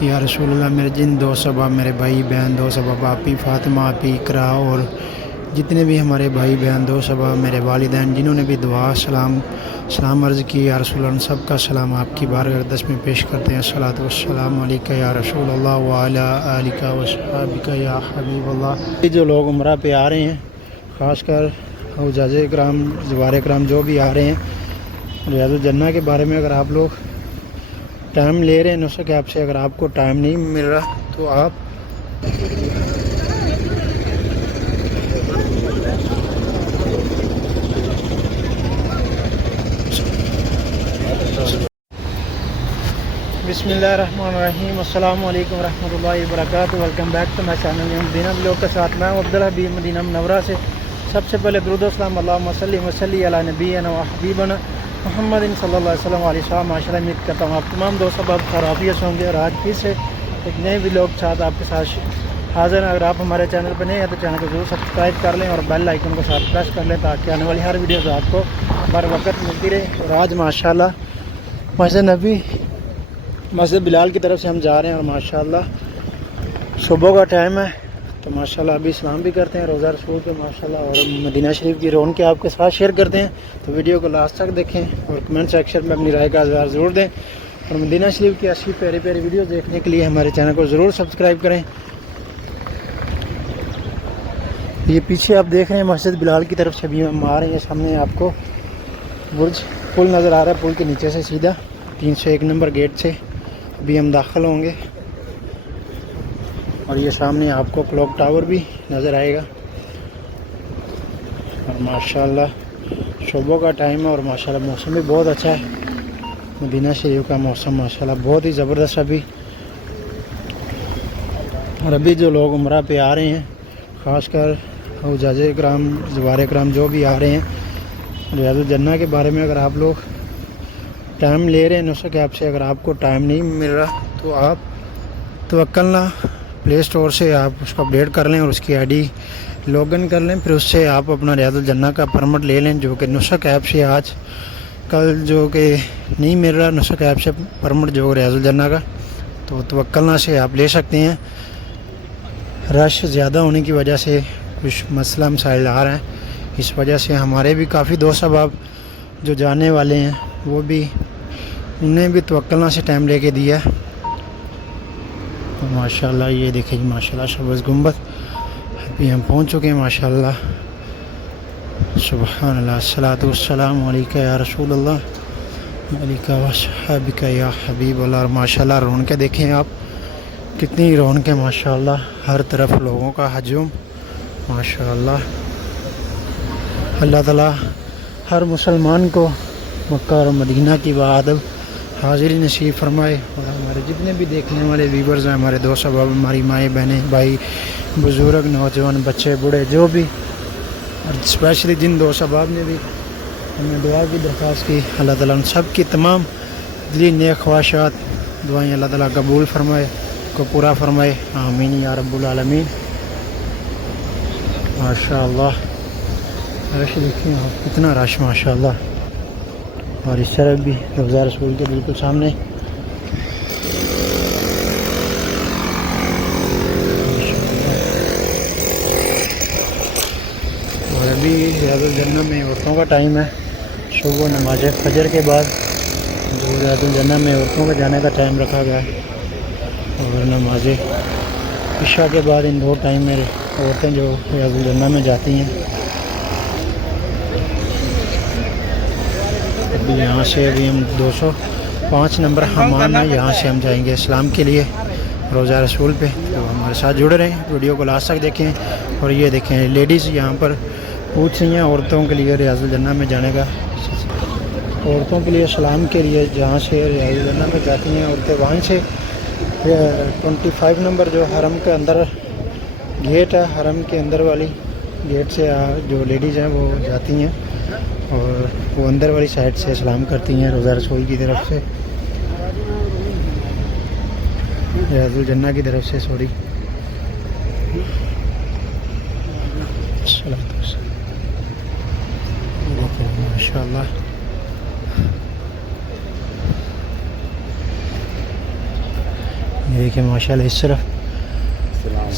یا رسول اللہ میرے جن دوست احباب میرے بھائی بہن دوست احباب آپی فاطمہ آپی اقرا اور جتنے بھی ہمارے بھائی بہن دوست احباب میرے والدین جنہوں نے بھی دعا سلام عرض کی یا رسول اللہ، سب کا سلام آپ کی بارگاہ اقدس میں پیش کرتے ہیں۔ الصلاۃ والسلام علیکہ یا رسول اللہ وعلی آلک وصحبک یا حبیب اللہ۔ جو لوگ عمرہ پہ آ رہے ہیں، خاص کر حجاج کرام زوار کرام جو بھی آ رہے ہیں، ریاض الجنہ کے بارے میں اگر آپ لوگ ٹائم لے رہے ہیں نسخ ایپ سے، اگر آپ کو ٹائم نہیں مل رہا تو آپ بسم اللہ الرحمن الرحیم۔ السلام علیکم ورحمۃ اللہ وبرکاتہ۔ Welcome back to my channel Madina blog کے ساتھ میں ہوں عبدالحبیب مدینہ منورہ سے۔ سب سے پہلے درود و سلام اللہم صلی وسلم علی نبینا و حبیبنا محمد صلی اللہ علیہ وسلم علیہ السلام۔ معاشرہ امید کرتا ہوں آپ تمام دوست احباب خیریت سے ہوں گے، اور آج پھر سے ایک نئے ولاگ کے ساتھ آپ کے ساتھ حاضر ہیں۔ اگر آپ ہمارے چینل پر نئے ہیں تو چینل کو ضرور سبسکرائب کر لیں اور بیل آئیکن کو ساتھ پریس کر لیں تاکہ آنے والی ہر ویڈیوز آپ کو بر وقت ملتی رہے۔ اور آج ماشاءاللہ مسجد نبی مسجد بلال کی طرف سے ہم جا رہے ہیں، اور ماشاءاللہ صبح کا ٹائم ہے تو ماشاءاللہ ابھی اسلام بھی کرتے ہیں روزہ رسول کے ماشاءاللہ، اور مدینہ شریف کی رونقیں آپ کے ساتھ شیئر کرتے ہیں۔ تو ویڈیو کو لاسٹ تک دیکھیں اور کمنٹ سیکشن میں اپنی رائے کا اظہار ضرور دیں، اور مدینہ شریف کی ایسی پیاری پیاری ویڈیوز دیکھنے کے لیے ہمارے چینل کو ضرور سبسکرائب کریں۔ یہ پیچھے آپ دیکھ رہے ہیں مسجد بلال کی طرف سے ابھی ہم آ رہے ہیں۔ سامنے آپ کو برج پل نظر آ رہا ہے، پل کے نیچے سے سیدھا 301 نمبر گیٹ سے ابھی ہم داخل ہوں گے، اور یہ سامنے آپ کو کلوک ٹاور بھی نظر آئے گا۔ اور ماشاءاللہ صبح کا ٹائم ہے اور ماشاءاللہ موسم بھی بہت اچھا ہے۔ مدینہ شریف کا موسم ماشاءاللہ بہت ہی زبردست ابھی۔ اور ابھی جو لوگ عمرہ پہ آ رہے ہیں، خاص کر حجاج کرام زوار کرام جو بھی آ رہے ہیں، ریاض الجنہ کے بارے میں اگر آپ لوگ ٹائم لے رہے ہیں نسخ ایپ سے، اگر آپ کو ٹائم نہیں مل رہا تو آپ توکلنا پلے اسٹور سے آپ اس کو اپڈیٹ کر لیں اور اس کی آئی ڈی لاگ ان کر لیں، پھر اس سے آپ اپنا ریاض الجنہ کا پرمٹ لے لیں، جو کہ نسخ ایپ سے آج کل جو کہ نہیں مل رہا نسخ ایپ سے پرمٹ جو ریاض الجنہ کا، تو توکلنا سے آپ لے سکتے ہیں۔ رش زیادہ ہونے کی وجہ سے کچھ مسئلہ مسائل آ رہے ہیں، اس وجہ سے ہمارے بھی کافی دوست احباب جو جانے والے ہیں وہ بھی انہیں بھی توکلنا سے ٹائم لے کے دیا ہے۔ ماشاءاللہ یہ دیکھیں جی ماشاءاللہ سبز گنبد ابھی ہم پہنچ چکے ہیں ماشاءاللہ۔ سبحان اللہ، الصلاۃ والسلام علیکہ یا رسول اللہ علیکہ وصحبک یا حبیب اللہ۔ اور ماشاءاللہ رونقیں دیکھیں آپ، کتنی رونقیں ماشاءاللہ، ہر طرف لوگوں کا ہجوم ماشاءاللہ۔ اللہ تعالیٰ ہر مسلمان کو مکہ اور مدینہ کی بعد حاضری نصیب فرمائے، اور ہمارے جتنے بھی دیکھنے والے ویورز ہیں، ہمارے دوست احباب، ہماری مائیں بہنیں بھائی بزرگ نوجوان بچے بوڑھے جو بھی، اور اسپیشلی جن دوست احباب نے بھی ہمیں دعا کی درخواست کی، اللہ تعالیٰ ان سب کی تمام دلی نیک خواہشات دعائیں اللہ تعالیٰ قبول فرمائے، کو پورا فرمائے، آمین یا رب العالمین۔ ماشاءاللہ رش دیکھیں آپ، کتنا رش ماشاءاللہ، اور اس طرف بھی روضہ رسول کے بالکل سامنے اور ابھی ریاض الجنہ میں عورتوں کا ٹائم ہے، صبح نماز فجر کے بعد جو ریاض الجنہ میں عورتوں کا جانے کا ٹائم رکھا گیا ہے، اور نماز عشاء کے بعد ان دو ٹائم میں عورتیں جو ریاض الجنہ میں جاتی ہیں۔ ابھی یہاں سے ابھی ہم 205 نمبر حمام ہے، یہاں سے ہم جائیں گے اسلام کے لیے روضہ رسول پہ، تو ہمارے ساتھ جڑے رہیں، ویڈیو کو لاسٹ تک دیکھیں۔ اور یہ دیکھیں لیڈیز یہاں پر پوچھ رہی ہیں عورتوں کے لیے ریاض الجنہ میں جانے کا، عورتوں کے لیے اسلام کے لیے جہاں سے ریاض الجنہ میں جاتی ہیں عورتیں، وہاں سے 25 نمبر جو حرم کے اندر گیٹ ہے، حرم کے اندر والی گیٹ سے جو لیڈیز ہیں وہ جاتی ہیں، اور وہ اندر والی سائڈ سے سلام کرتی ہیں روضہ رسول کی طرف سے، ریاض الجنہ کی طرف سے، سوری۔ ماشاءاللہ دیکھیں ماشاءاللہ اس طرف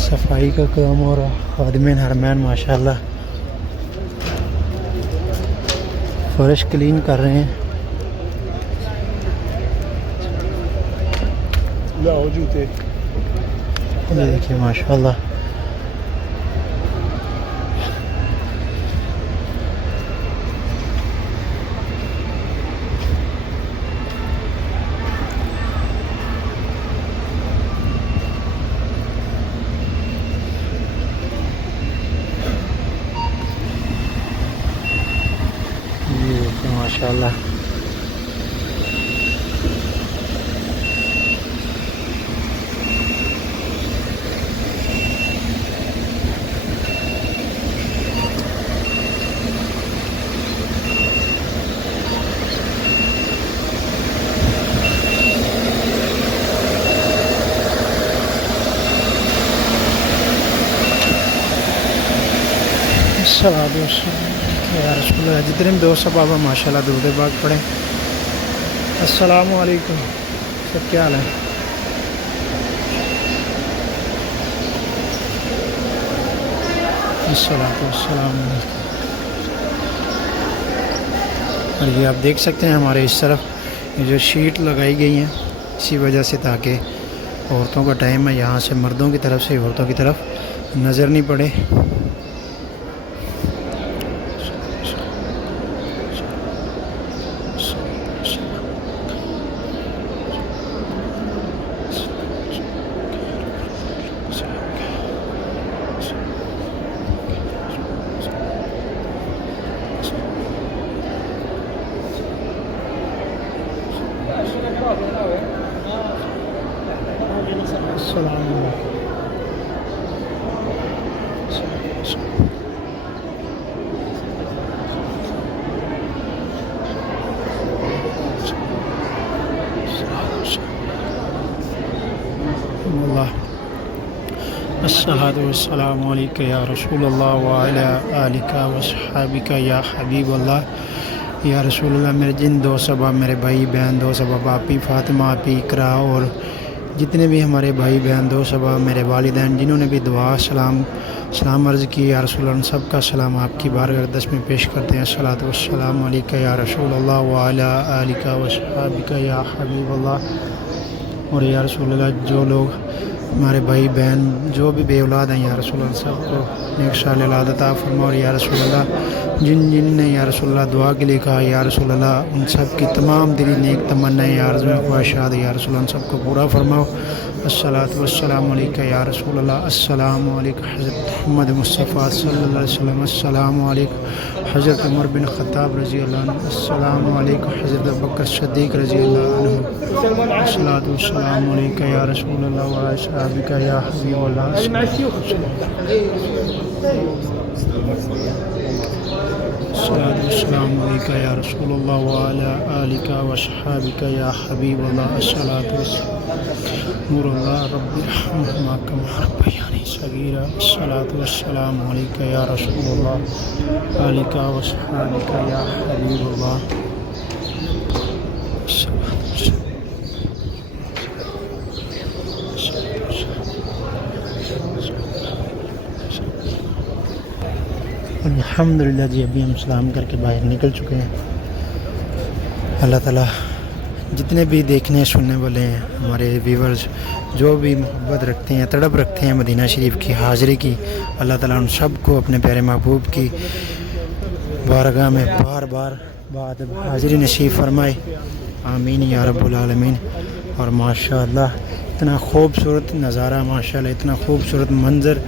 صفائی کا کام ہو رہا، خادمین حرمین ماشاءاللہ فرش کلین کر رہے ہیں. یہ دیکھیں ماشاءاللہ ماشاءاللہ یا رسول اللہ. جتنے بھی دوست صحابہ ماشاءاللہ درود پاک پڑھیں. السلام علیکم، سب کیا حال ہے؟ السلام علیکم. اور یہ آپ دیکھ سکتے ہیں ہمارے اس طرف یہ جو شیٹ لگائی گئی ہیں اسی وجہ سے تاکہ عورتوں کا ٹائم ہے یہاں سے مردوں کی طرف سے عورتوں کی طرف نظر نہیں پڑے. السلام علیکم. الصلاۃ والسلام علیک یا رسول اللہ وعلی آلک وصحابک یا حبیب اللہ. یا رسول اللہ میرے جن دو صحابہ میرے بھائی بہن دو صحابہ آپی فاطمہ آپی اقرا اور جتنے بھی ہمارے بھائی بہن دو صحابہ میرے والدین جنہوں نے بھی دعا سلام عرض کی یا رسول اللہ، سب کا سلام آپ کی بارگاہ اقدس میں پیش کرتے ہیں. الصلاۃ والسلام علیک یا رسول اللہ وعلی آلک وصحابک یا حبیب اللہ. اور یا رسول اللہ جو لوگ ہمارے بھائی بہن جو بھی بے اولاد ہیں یا رسول اللہ سب کو نیک صالح اولاد عطا فرماؤ. اور یا رسول اللہ جن نے یا رسول اللہ دعا کے لیے کہا یا رسول اللہ ان سب کی تمام دلی نیک تمنائیں یا عرض میں خواہشات یا رسول اللہ ان سب کو پورا فرماؤ. الصلاۃ والسلام علیک یا رسول اللہ. السلام علیکم حضرت محمد مصطفیٰ صلی اللہ علیہ وسلم. السلام علیکم حضرت عمر بن خطاب رضی اللہ عنہ. السلام علیکم حضرت ابوبکر صدیق رضی اللہ عنہ. الصلاۃ والسلام علیک یا رسول اللہ وعلی صحابک یا حبیب اللہ. الصلاۃ والسلام علیک یا رسول اللہ وعلی آلک وصحابک یا حبیب اللہ. الصلاۃ والسلام نور اللہ رب ارحمہما کما ربیانی صغیرا. الصلاۃ والسلام علیک یا رسول اللہ آلک وصحابک یا حبیب اللہ. الحمدللہ جی ابھی ہم سلام کر کے باہر نکل چکے ہیں. اللہ تعالیٰ جتنے بھی دیکھنے سننے والے ہیں ہمارے ویورز جو بھی محبت رکھتے ہیں تڑپ رکھتے ہیں مدینہ شریف کی حاضری کی، اللہ تعالیٰ ان سب کو اپنے پیارے محبوب کی بارگاہ میں بار بار بعد حاضری نصیب فرمائے. آمین یا رب العالمین. اور ماشاءاللہ اتنا خوبصورت نظارہ، ماشاءاللہ اتنا خوبصورت منظر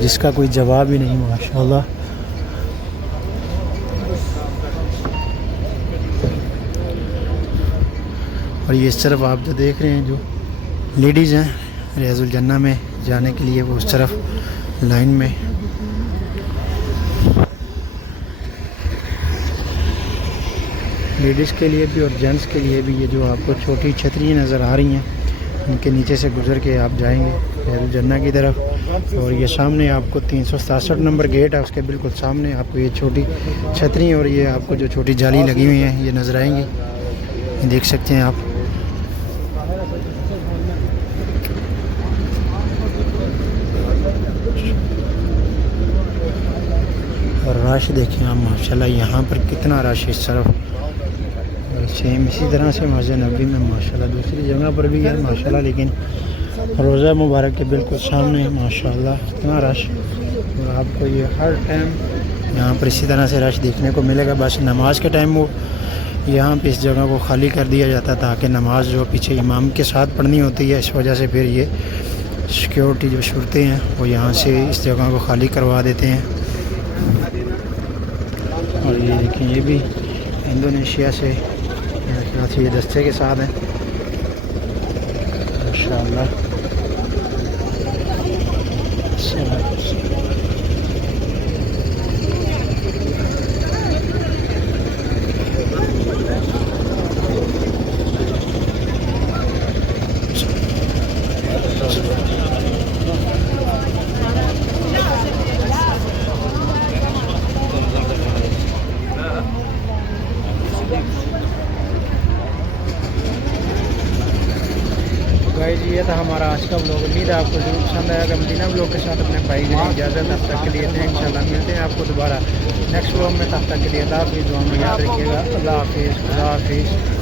جس کا کوئی جواب ہی نہیں ماشاءاللہ. اور یہ اس طرف آپ جو دیکھ رہے ہیں جو لیڈیز ہیں ریاض الجنہ میں جانے کے لیے وہ اس طرف لائن میں. لیڈیز کے لیے بھی اور جینٹس کے لیے بھی یہ جو آپ کو چھوٹی چھتری نظر آ رہی ہیں ان کے نیچے سے گزر کے آپ جائیں گے ریاض الجنہ کی طرف. اور یہ سامنے آپ کو 367 نمبر گیٹ ہے اس کے بالکل سامنے آپ کو یہ چھوٹی چھتری اور یہ آپ کو جو چھوٹی جالی لگی ہوئی ہیں یہ نظر آئیں گی. دیکھ سکتے ہیں آپ. رش دیکھیں آپ ماشاءاللہ یہاں پر کتنا رش ہے اس طرف. سیم اسی طرح سے مسجد نبوی میں ماشاءاللہ دوسری جگہ پر بھی ہے ماشاءاللہ, لیکن روزہ مبارک کے بالکل سامنے ماشاءاللہ اتنا رش. اور آپ کو یہ ہر ٹائم یہاں پر اسی طرح سے رش دیکھنے کو ملے گا. بس نماز کے ٹائم وہ یہاں پہ اس جگہ کو خالی کر دیا جاتا تاکہ نماز جو پیچھے امام کے ساتھ پڑھنی ہوتی ہے, اس وجہ سے پھر یہ سیکیورٹی جو شرطیں ہیں وہ یہاں سے اس جگہ کو خالی کروا دیتے ہیں. اور یہ دیکھیں یہ بھی انڈونیشیا سے یہ دستے کے ساتھ ہیں ماشاءاللہ. گائز یہ تھا ہمارا آج کا بلاگ. امید ہے آپ کو ضرور پسند آیا گا. مدینہ بلاگ کے ساتھ اپنے بھائی کی اجازت تب تک کے لیے دیں. انشاءاللہ ملتے ہیں آپ کو دوبارہ نیکسٹ بلاگ میں. تب تک کے لیے اللہ حافظ. دعا میں یاد رکھیے گا. اللہ حافظ. خدا حافظ.